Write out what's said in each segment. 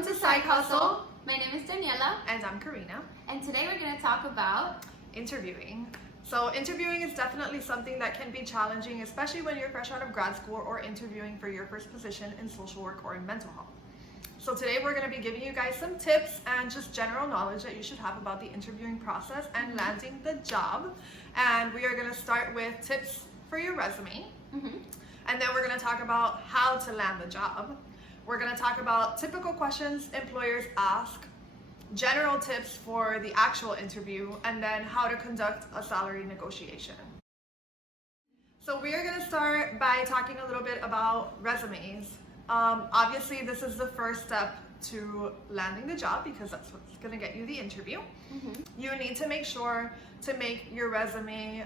Welcome to Side Hustle. My name is Daniela. And I'm Karina. And today we're going to talk about interviewing. So interviewing is definitely something that can be challenging, especially when you're fresh out of grad school or interviewing for your first position in social work or in mental health. So today we're going to be giving you guys some tips and just general knowledge that you should have about the interviewing process and landing the job. And we are going to start with tips for your resume. And then we're going to talk about how to land the job. We're going to talk about typical questions employers ask, general tips for the actual interview, and then how to conduct a salary negotiation. So we are going to start by talking a little bit about resumes. Obviously, this is the first step to landing the job because that's what's going to get you the interview. You need to make sure to make your resume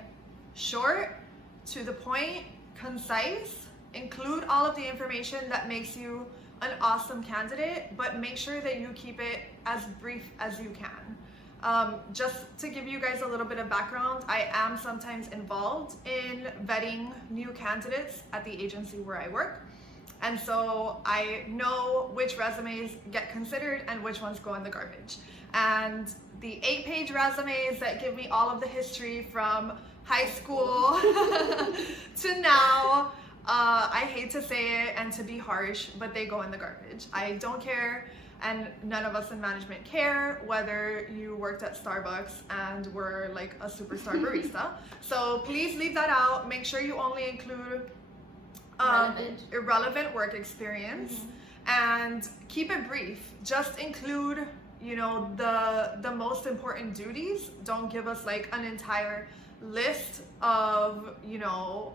short, to the point, concise, include all of the information that makes you an awesome candidate, but make sure that you keep it as brief as you can. Just to give you guys a little bit of background, I am sometimes involved in vetting new candidates at the agency where I work. And so I know which resumes get considered and which ones go in the garbage. And the 8-page resumes that give me all of the history from high school to now, I hate to say it and to be harsh, but they go in the garbage. I don't care, and none of us in management care whether you worked at Starbucks and were like a superstar barista. So please leave that out. Make sure you only include irrelevant work experience and keep it brief. Just include, you know, the most important duties. Don't give us like an entire list of, you know,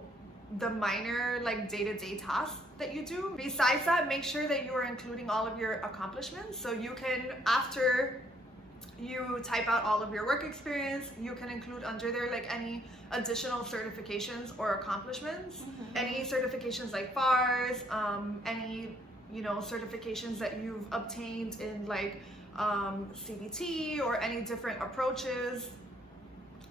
the minor like day-to-day tasks that you do. Besides that, make sure that you are including all of your accomplishments, so you can, after you type out all of your work experience, you can include under there like any additional certifications or accomplishments, any certifications like FARs, any, you know, certifications that you've obtained in like CBT or any different approaches,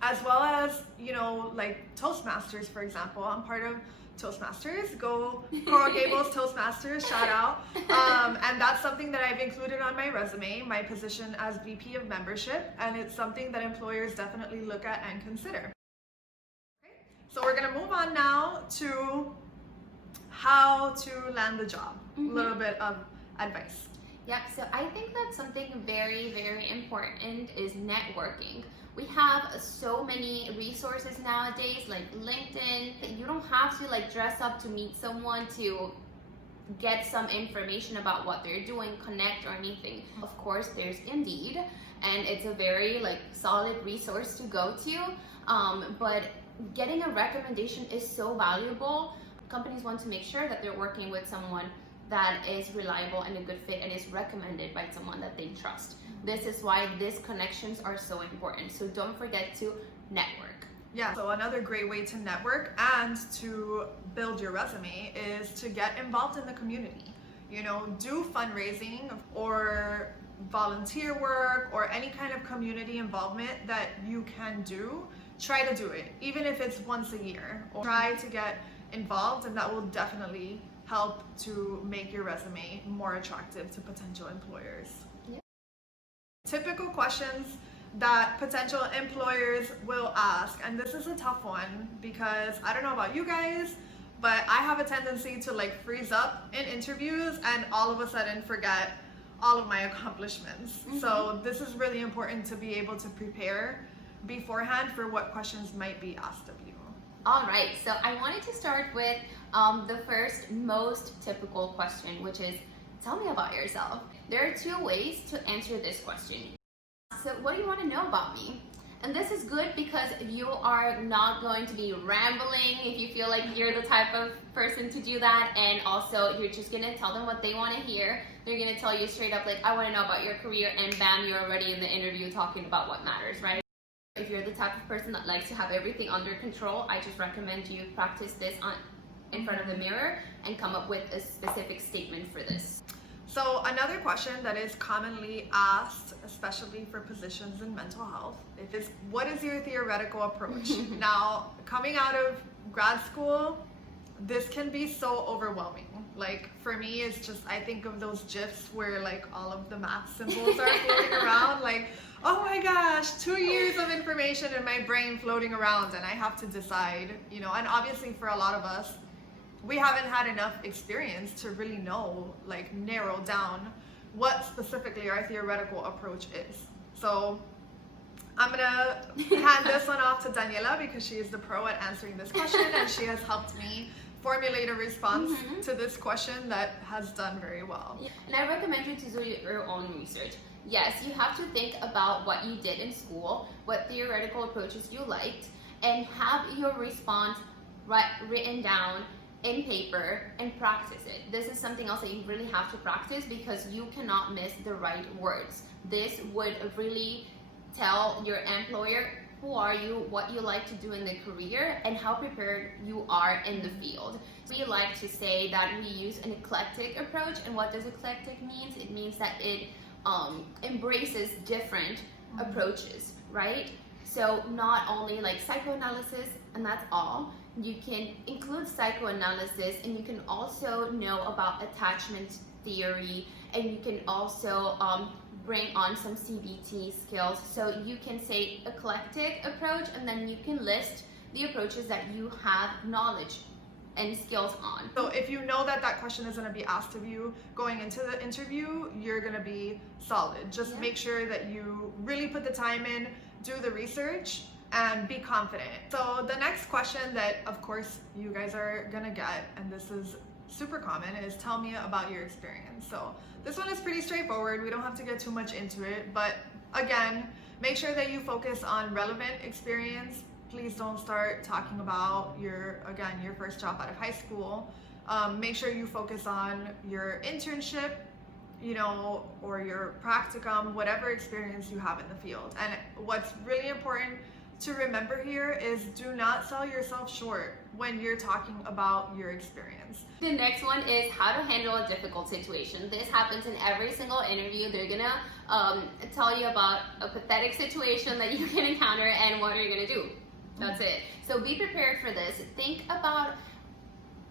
as well as, you know, like TOASTMASTERS, for example. I'm part of TOASTMASTERS. Go Coral Gables TOASTMASTERS, shout out. And that's something that I've included on my resume, my position as VP of membership, and it's something that employers definitely look at and consider. Okay. So we're gonna move on now to how to land the job. A little bit of advice. Yep, so I think that something very, very important is networking. We have so many resources nowadays, like LinkedIn. You don't have to like dress up to meet someone to get some information about what they're doing, connect or anything. Of course, there's Indeed, and it's a very like solid resource to go to. But getting a recommendation is so valuable. Companies want to make sure that they're working with someone that is reliable and a good fit and is recommended by someone that they trust. This is why these connections are so important. So don't forget to network. Yeah, so another great way to network and to build your resume is to get involved in the community. You know, do fundraising or volunteer work or any kind of community involvement that you can do. Try to do it, even if it's once a year. Or try to get involved, and that will definitely help to make your resume more attractive to potential employers. Typical questions that potential employers will ask, and this is a tough one because I don't know about you guys, but I have a tendency to like freeze up in interviews and all of a sudden forget all of my accomplishments. So this is really important to be able to prepare beforehand for what questions might be asked of you. All right, so I wanted to start with the first most typical question, which is, tell me about yourself. There are 2 ways to answer this question. So what do you want to know about me? And this is good because you are not going to be rambling if you feel like you're the type of person to do that, and also you're just going to tell them what they want to hear. They're going to tell you straight up like, I want to know about your career, and bam, you're already in the interview talking about what matters, right? If you're the type of person that likes to have everything under control, I just recommend you practice this in front of the mirror and come up with a specific statement for this. So another question that is commonly asked, especially for positions in mental health, is what is your theoretical approach? Now, coming out of grad school, this can be so overwhelming. Like for me, it's just, I think of those GIFs where like all of the math symbols are floating around, like, oh my gosh, 2 years of information in my brain floating around, and I have to decide, you know. And obviously for a lot of us, we haven't had enough experience to really know, like narrow down what specifically our theoretical approach is. So I'm gonna hand this one off to Daniela because she is the pro at answering this question, and she has helped me formulate a response to this question that has done very well. And I recommend you to do your own research. Yes, you have to think about what you did in school, what theoretical approaches you liked, and have your response written down in paper and practice it. This is something else that you really have to practice because you cannot miss the right words. This would really tell your employer who are you, what you like to do in the career, and how prepared you are in the field. We like to say that we use an eclectic approach, and what does eclectic mean? It means that it embraces different approaches, right? So not only like psychoanalysis, and that's all. You can include psychoanalysis, and you can also know about attachment theory, and you can also bring on some CBT skills. So you can say eclectic approach, and then you can list the approaches that you have knowledge and skills on. So if you know that that question is going to be asked of you going into the interview, you're going to be solid. Just make sure that you really put the time in, do the research, and be confident. So the next question that of course you guys are going to get, and this is super common, is tell me about your experience. So this one is pretty straightforward. We don't have to get too much into it, but again, make sure that you focus on relevant experience. Please don't start talking about your first job out of high school. Make sure you focus on your internship, you know, or your practicum, whatever experience you have in the field. And what's really important to remember here is do not sell yourself short when you're talking about your experience. The next one is how to handle a difficult situation. This happens in every single interview. They're gonna tell you about a pathetic situation that you can encounter and what are you gonna do. That's it. So be prepared for this. Think about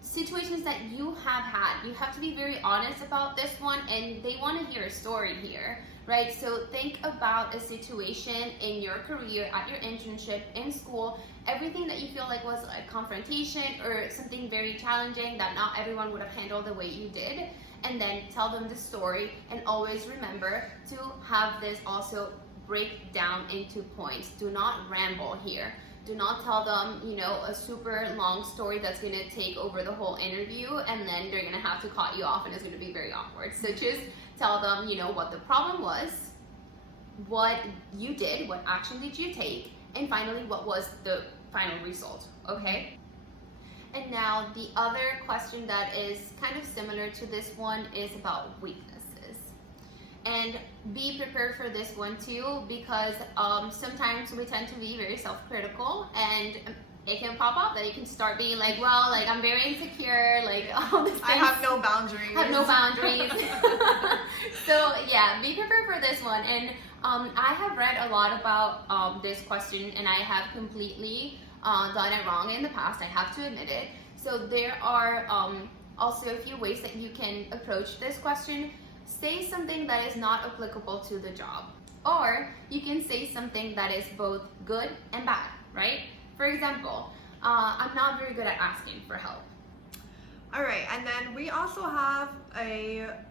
situations that you have had. You have to be very honest about this one, and they want to hear a story here, right? So think about a situation in your career, at your internship, in school, everything that you feel like was a confrontation or something very challenging that not everyone would have handled the way you did, and then tell them the story. And always remember to have this also break down into points. Do not ramble here. Do not tell them, you know, a super long story that's going to take over the whole interview, and then they're going to have to cut you off, and it's going to be very awkward. So just tell them, you know, what the problem was, what you did, what action did you take, and finally, what was the final result, okay? And now the other question that is kind of similar to this one is about weaknesses. And be prepared for this one too, because sometimes we tend to be very self-critical, and it can pop up that you can start being like, well, like I'm very insecure, like all this. I have no boundaries. Have no boundaries. So yeah, be prepared for this one. And I have read a lot about this question, and I have completely done it wrong in the past. I have to admit it. So there are also a few ways that you can approach this question. Say something that is not applicable to the job, or you can say something that is both good and bad, right? For example, I'm not very good at asking for help. All right, and then we also have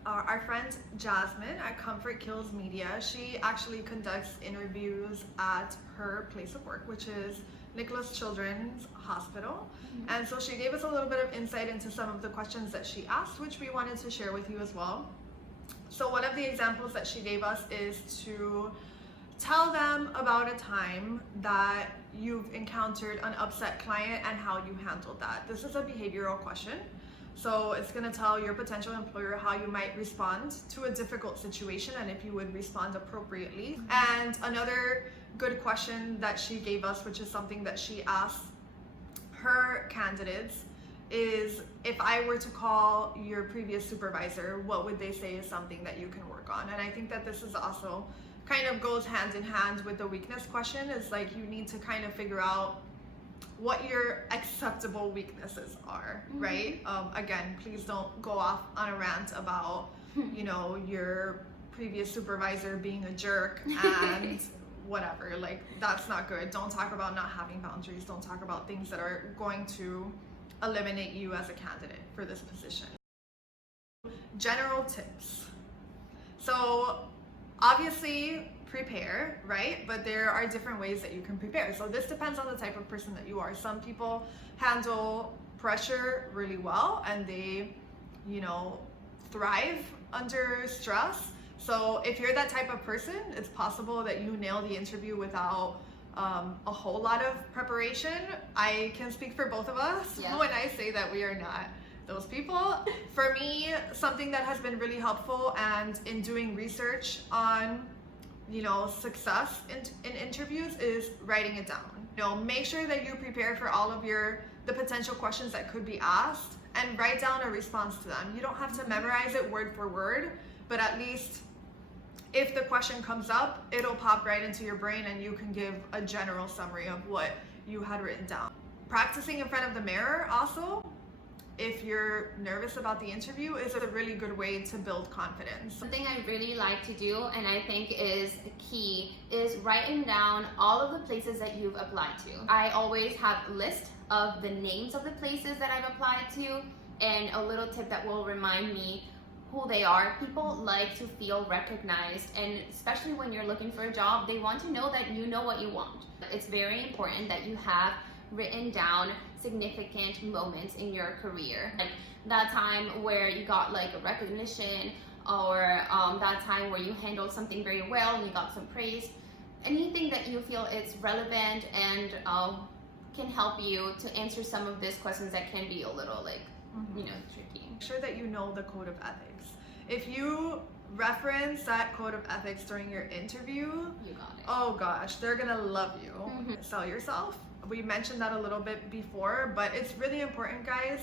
our friend Jasmine at Comfort Kills Media. She actually conducts interviews at her place of work, which is Nicholas Children's Hospital. And so she gave us a little bit of insight into some of the questions that she asked, which we wanted to share with you as well. So one of the examples that she gave us is to tell them about a time that you've encountered an upset client and how you handled that. This is a behavioral question. So it's going to tell your potential employer how you might respond to a difficult situation and if you would respond appropriately. And another good question that she gave us, which is something that she asked her candidates, is if I were to call your previous supervisor, what would they say is something that you can work on? And I think that this is also kind of goes hand in hand with the weakness question. Is like you need to kind of figure out what your acceptable weaknesses are, right? Again, please don't go off on a rant about, you know, your previous supervisor being a jerk and whatever. Like, that's not good. Don't talk about not having boundaries. Don't talk about things that are going to eliminate you as a candidate for this position. General tips. So obviously prepare, right? But there are different ways that you can prepare. So this depends on the type of person that you are. Some people handle pressure really well and they, you know, thrive under stress. So if you're that type of person, it's possible that you nail the interview without a whole lot of preparation. I can speak for both of us when I say that we are not those people. For me, something that has been really helpful and in doing research on, you know, success in interviews is writing it down. You know, make sure that you prepare for all of the potential questions that could be asked and write down a response to them. You don't have to memorize it word for word, but at least if the question comes up, it'll pop right into your brain and you can give a general summary of what you had written down. Practicing in front of the mirror also, if you're nervous about the interview, is a really good way to build confidence. Something I really like to do, and I think is key, is writing down all of the places that you've applied to. I always have a list of the names of the places that I've applied to and a little tip that will remind me who they are. People like to feel recognized, and especially when you're looking for a job, they want to know that you know what you want. It's very important that you have written down significant moments in your career, like that time where you got like a recognition, or that time where you handled something very well and you got some praise. Anything that you feel is relevant and can help you to answer some of these questions that can be a little like, you know, tricky. Make sure that you know the code of ethics. If you reference that code of ethics during your interview, You got it. oh gosh, they're gonna love you. Sell yourself. We mentioned that a little bit before, but it's really important, guys,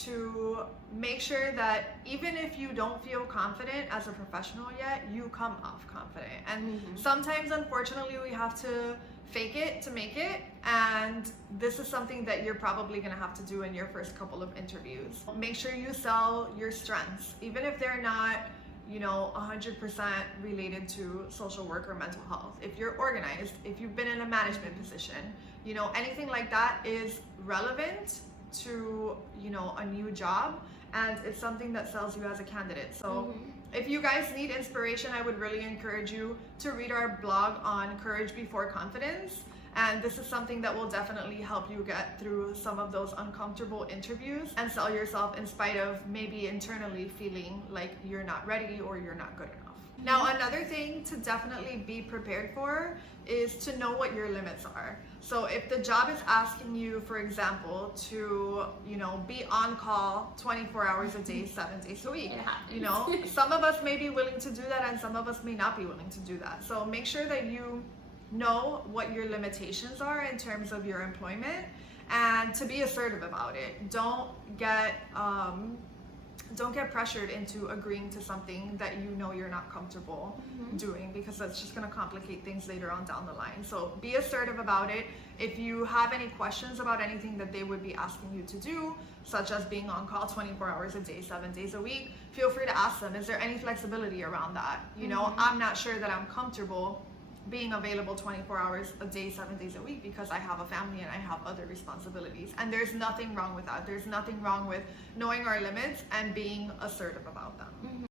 to make sure that even if you don't feel confident as a professional yet, you come off confident. And sometimes, unfortunately, we have to fake it to make it, and this is something that you're probably gonna have to do in your first couple of interviews. Make sure you sell your strengths, even if they're not, you know, 100% related to social work or mental health. If you're organized, if you've been in a management position, you know, anything like that is relevant to, you know, a new job, and it's something that sells you as a candidate. So if you guys need inspiration, I would really encourage you to read our blog on Courage Before Confidence. And this is something that will definitely help you get through some of those uncomfortable interviews and sell yourself in spite of maybe internally feeling like you're not ready or you're not good enough. Now, another thing to definitely be prepared for is to know what your limits are. So if the job is asking you, for example, to, you know, be on call 24 hours a day, 7 days a week, you know, some of us may be willing to do that and some of us may not be willing to do that. So make sure that you know what your limitations are in terms of your employment and to be assertive about it. Don't get pressured into agreeing to something that you know you're not comfortable doing, because that's just going to complicate things later on down the line. So be assertive about it. If you have any questions about anything that they would be asking you to do, such as being on call 24 hours a day, 7 days a week, feel free to ask them, is there any flexibility around that? You know, I'm not sure that I'm comfortable being available 24 hours a day, 7 days a week, because I have a family and I have other responsibilities. And there's nothing wrong with that. There's nothing wrong with knowing our limits and being assertive about them.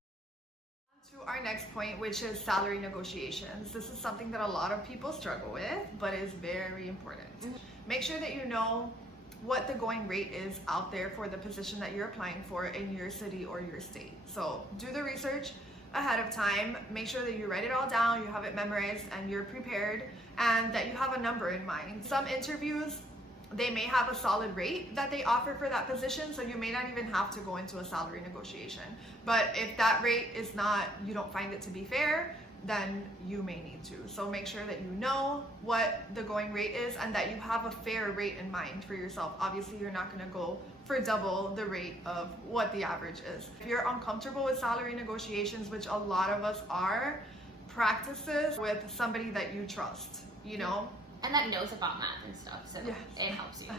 To our next point, which is salary negotiations. This is something that a lot of people struggle with, but is very important. Make sure that you know what the going rate is out there for the position that you're applying for in your city or your state. So do the research ahead of time. Make sure that you write it all down, you have it memorized, and you're prepared, and that you have a number in mind. Some interviews, they may have a solid rate that they offer for that position, so you may not even have to go into a salary negotiation. But if that rate is not, you don't find it to be fair, then you may need to. So make sure that you know what the going rate is and that you have a fair rate in mind for yourself. Obviously, you're not going to go for double the rate of what the average is. If you're uncomfortable with salary negotiations, which a lot of us are, practice this with somebody that you trust. You know, and that knows about math and stuff, so Yeah. it helps you.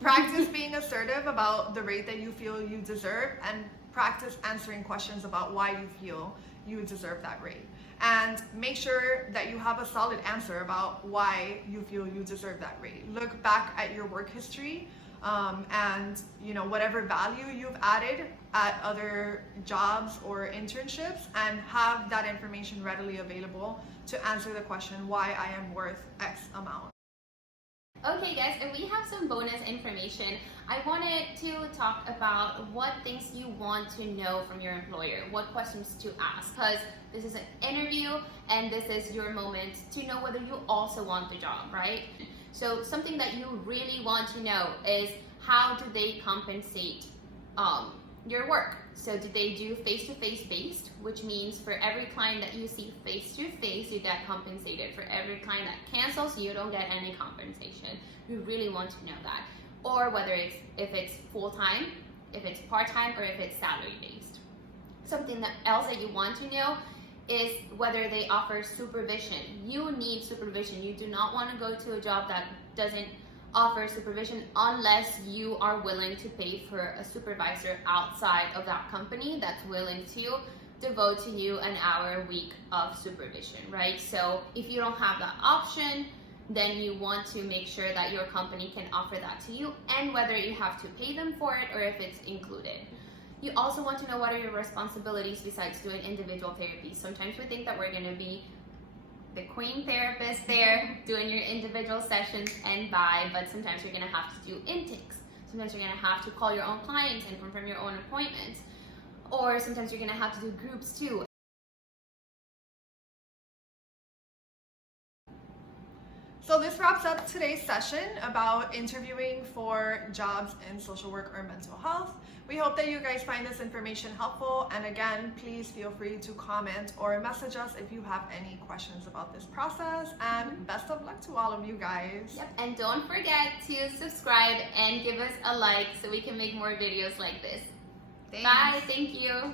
Practice being assertive about the rate that you feel you deserve, and practice answering questions about why you feel you deserve that rate. And make sure that you have a solid answer about why you feel you deserve that rate. Look back at your work history, and whatever value you've added at other jobs or internships, and have that information readily available to answer the question why I am worth X amount. Okay guys, and we have some bonus information. I wanted to talk about what things you want to know from your employer, what questions to ask, because this is an interview and this is your moment to know whether you also want the job, right? So something that you really want to know is, how do they compensate your work? So do they do face-to-face based, which means for every client that you see face-to-face, you get compensated. For every client that cancels, you don't get any compensation. You really want to know that. Or whether if it's full-time, if it's part-time, or if it's salary-based. Something else that you want to know is whether they offer supervision. You need supervision. You do not want to go to a job that doesn't offer supervision unless you are willing to pay for a supervisor outside of that company that's willing to devote to you an hour a week of supervision, right? So if you don't have that option, then you want to make sure that your company can offer that to you, and whether you have to pay them for it or if it's included. You also want to know what are your responsibilities besides doing individual therapy. Sometimes we think that we're going to be the queen therapist there doing your individual sessions and bye, but sometimes you're going to have to do intakes. Sometimes you're going to have to call your own clients and confirm your own appointments, or sometimes you're going to have to do groups too. So this wraps up today's session about interviewing for jobs in social work or mental health. We hope that you guys find this information helpful, and again, please feel free to comment or message us if you have any questions about this process, and best of luck to all of you guys. Yep, and don't forget to subscribe and give us a like so we can make more videos like this. Thanks. Bye, thank you.